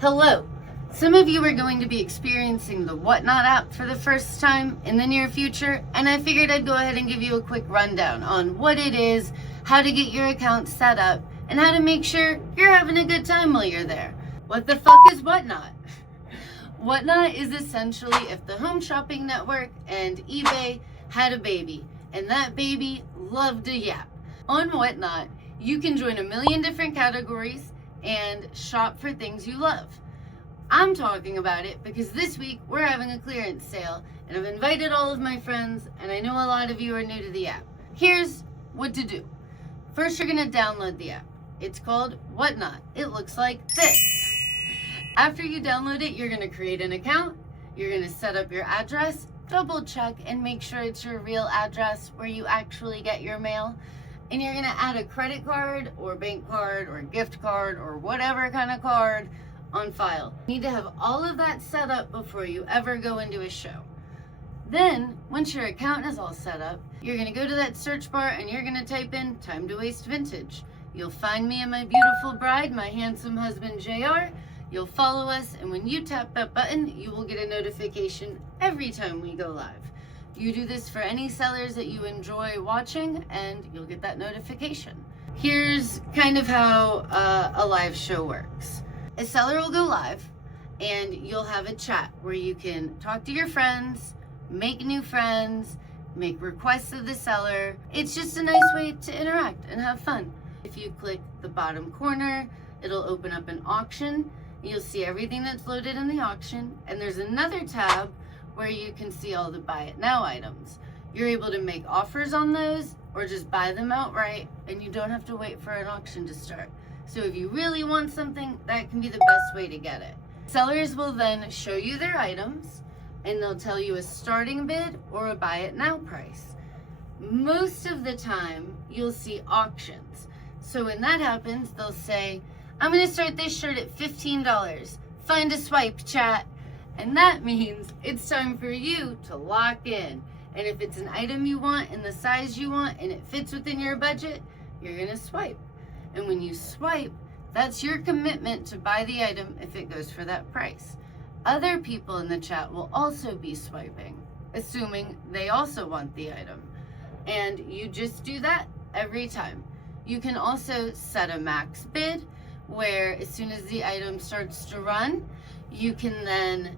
Hello! Some of you are going to be experiencing the Whatnot app for the first time in the near future, and I figured I'd go ahead and give you a quick rundown on what it is, how to get your account set up, and how to make sure you're having a good time while you're there. What the fuck is Whatnot? Whatnot is essentially if the Home Shopping Network and eBay had a baby, and that baby loved a yap. On Whatnot, you can join a million different categories and shop for things you love. I'm talking about it because this week we're having a clearance sale, and I've invited all of my friends, and I know a lot of you are new to the app. Here's what to do. First, you're going to download the app. It's called Whatnot. It looks like this. After you download it, you're going to create an account. You're going to set up your address, double check and make sure it's your real address where you actually get your mail. And you're going to add a credit card or bank card or gift card or whatever kind of card on file. You need to have all of that set up before you ever go into a show. Then, once your account is all set up, you're going to go to that search bar and you're going to type in Time to Waste Vintage. You'll find me and my beautiful bride, my handsome husband JR. You'll follow us, and when you tap that button, you will get a notification every time we go live. You do this for any sellers that you enjoy watching, and you'll get that notification. Here's kind of how a live show works. A seller will go live, and you'll have a chat where you can talk to your friends, make new friends, make requests of the seller. It's just a nice way to interact and have fun. If you click the bottom corner, it'll open up an auction. You'll see everything that's loaded in the auction, and there's another tab where you can see all the buy it now items. You're able to make offers on those or just buy them outright, and you don't have to wait for an auction to start. So if you really want something, that can be the best way to get it. Sellers will then show you their items, and they'll tell you a starting bid or a buy it now price. Most of the time, you'll see auctions. So when that happens, they'll say, I'm going to start this shirt at $15. Find a swipe, chat. And that means it's time for you to lock in. And if it's an item you want in the size you want and it fits within your budget, you're going to swipe. And when you swipe, that's your commitment to buy the item if it goes for that price. Other people in the chat will also be swiping, assuming they also want the item. And you just do that every time. You can also set a max bid, where as soon as the item starts to run, you can then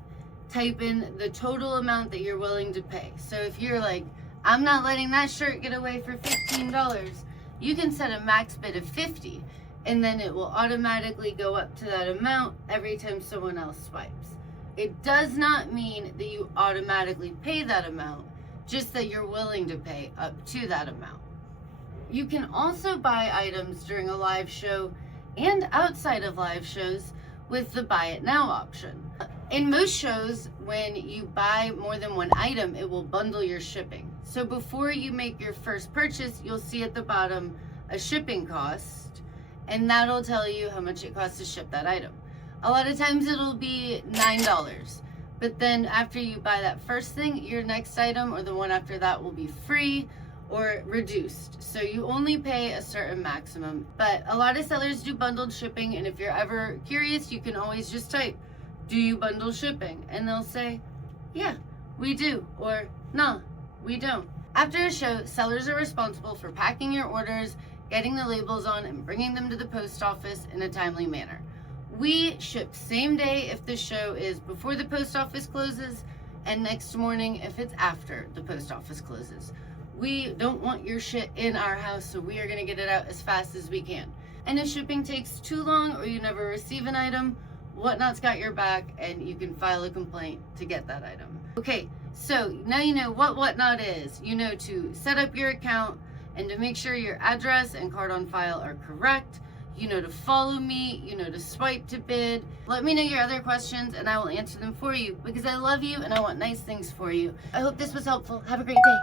type in the total amount that you're willing to pay. So if you're like, I'm not letting that shirt get away for $15, you can set a max bid of $50, and then it will automatically go up to that amount every time someone else swipes. It does not mean that you automatically pay that amount, just that you're willing to pay up to that amount. You can also buy items during a live show and outside of live shows with the buy it now option. In most shows, when you buy more than one item, it will bundle your shipping. So before you make your first purchase, you'll see at the bottom a shipping cost, and that'll tell you how much it costs to ship that item. A lot of times it'll be $9, but then after you buy that first thing, your next item or the one after that will be free or reduced. So you only pay a certain maximum, but a lot of sellers do bundled shipping, and if you're ever curious, you can always just type, do you bundle shipping? And they'll say, yeah, we do, or nah, we don't. After a show, sellers are responsible for packing your orders, getting the labels on, and bringing them to the post office in a timely manner. We ship same day if the show is before the post office closes, and next morning if it's after the post office closes. We don't want your shit in our house, so we are going to get it out as fast as we can. And if shipping takes too long or you never receive an item, Whatnot's got your back, and you can file a complaint to get that item. Okay, so now you know what Whatnot is. You know to set up your account and to make sure your address and card on file are correct. You know to follow me. You know to swipe to bid. Let me know your other questions, and I will answer them for you because I love you and I want nice things for you. I hope this was helpful. Have a great day.